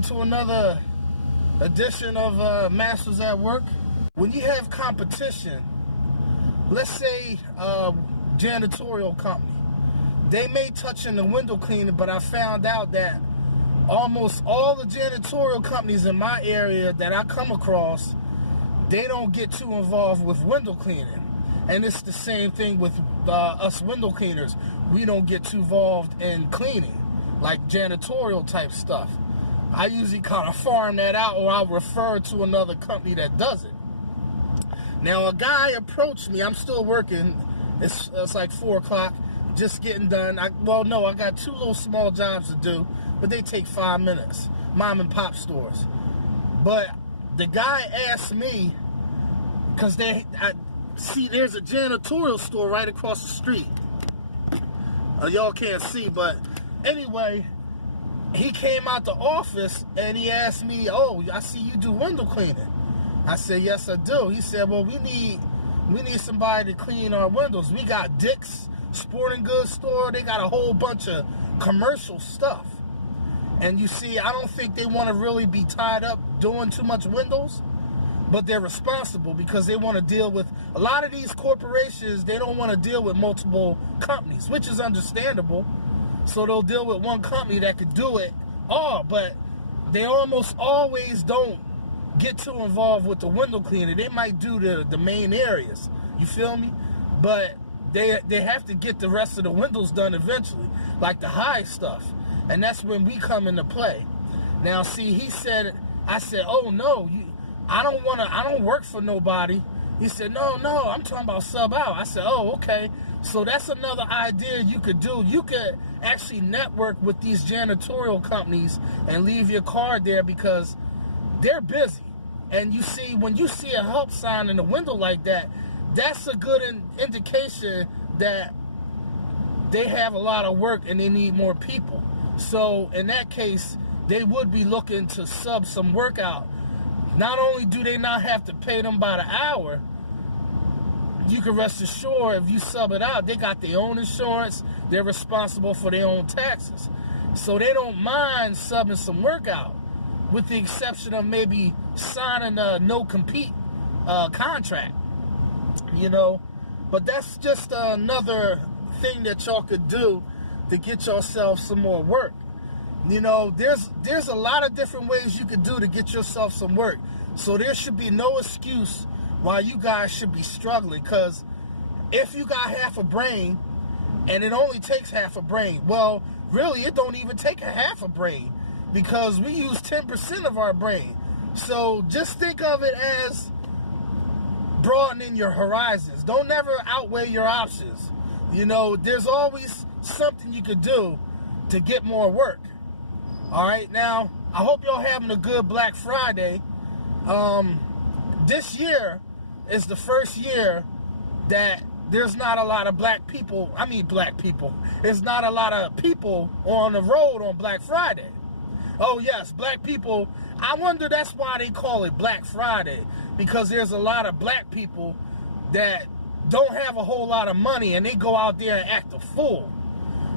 welcome to another edition of Masters at Work. When you have competition, let's say Janitorial Company, they may touch in the window cleaning, but I found out that almost all the janitorial companies in my area that I come across, they don't get too involved with window cleaning. And it's the same thing with us window cleaners. We don't get too involved in cleaning, like janitorial type stuff. I usually kind of farm that out, or I'll refer to another company that does it. Now, a guy approached me. I'm still working. It's like 4 o'clock, just getting done. I got 2 little small jobs to do, but they take 5 minutes. Mom and pop stores. But the guy asked me, because there's a janitorial store right across the street. Y'all can't see, but anyway, he came out the office and he asked me, "Oh, I see you do window cleaning." I said, "Yes, I do." He said, "Well, we need somebody to clean our windows. We got Dick's Sporting Goods store. They got a whole bunch of commercial stuff. And you see, I don't think they want to really be tied up doing too much windows, but they're responsible because they want to deal with a lot of these corporations. They don't want to deal with multiple companies, which is understandable. So they'll deal with one company that could do it all, but they almost always don't get too involved with the window cleaning. They might do the main areas, you feel me? But they have to get the rest of the windows done eventually, like the high stuff. And that's when we come into play. Now, see, I said, "Oh, no, I don't work for nobody." He said, no, I'm talking about sub out. I said, "Oh, okay." So that's another idea you could do. You could actually network with these janitorial companies and leave your card there because they're busy. And you see, when you see a help sign in the window like that, that's a good indication that they have a lot of work and they need more people. So in that case, they would be looking to sub some work out. Not only do they not have to pay them by the hour, you can rest assured if you sub it out, they got their own insurance, they're responsible for their own taxes. So they don't mind subbing some work out, with the exception of maybe signing a no-compete contract, But that's just another thing that y'all could do to get yourself some more work. There's a lot of different ways you could do to get yourself some work. So there should be no excuse why you guys should be struggling. Because if you got half a brain, and it only takes half a brain, well, really, it don't even take a half a brain, because we use 10% of our brain. So just think of it as broadening your horizons. Don't never outweigh your options. There's always something you could do to get more work. All right, now, I hope y'all having a good Black Friday. This year is the first year that there's not a lot of black people. There's not a lot of people on the road on Black Friday. Oh, yes, black people. I wonder that's why they call it Black Friday, because there's a lot of black people that don't have a whole lot of money and they go out there and act a fool.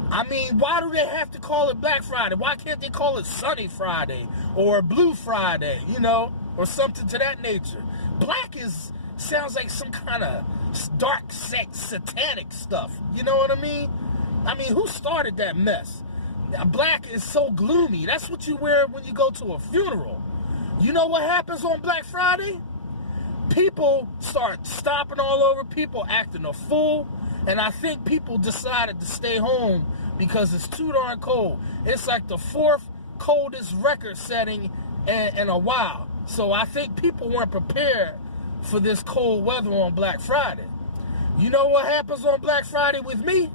Why do they have to call it Black Friday? Why can't they call it Sunny Friday or Blue Friday, or something to that nature? Black sounds like some kind of dark satanic stuff. You know what I mean? Who started that mess? Black is so gloomy. That's what you wear when you go to a funeral. You know what happens on Black Friday? People start stopping all over, people acting a fool, and I think people decided to stay home because it's too darn cold. It's like the 4th coldest record setting in a while. So I think people weren't prepared for this cold weather on Black Friday. You know what happens on Black Friday with me?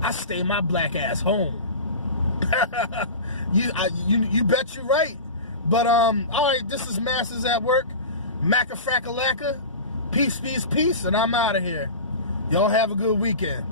I stay my black ass home. You bet you're right. But all right, this is Masters at Work. Macka-fracka-lacka. Peace, peace, peace, and I'm out of here. Y'all have a good weekend.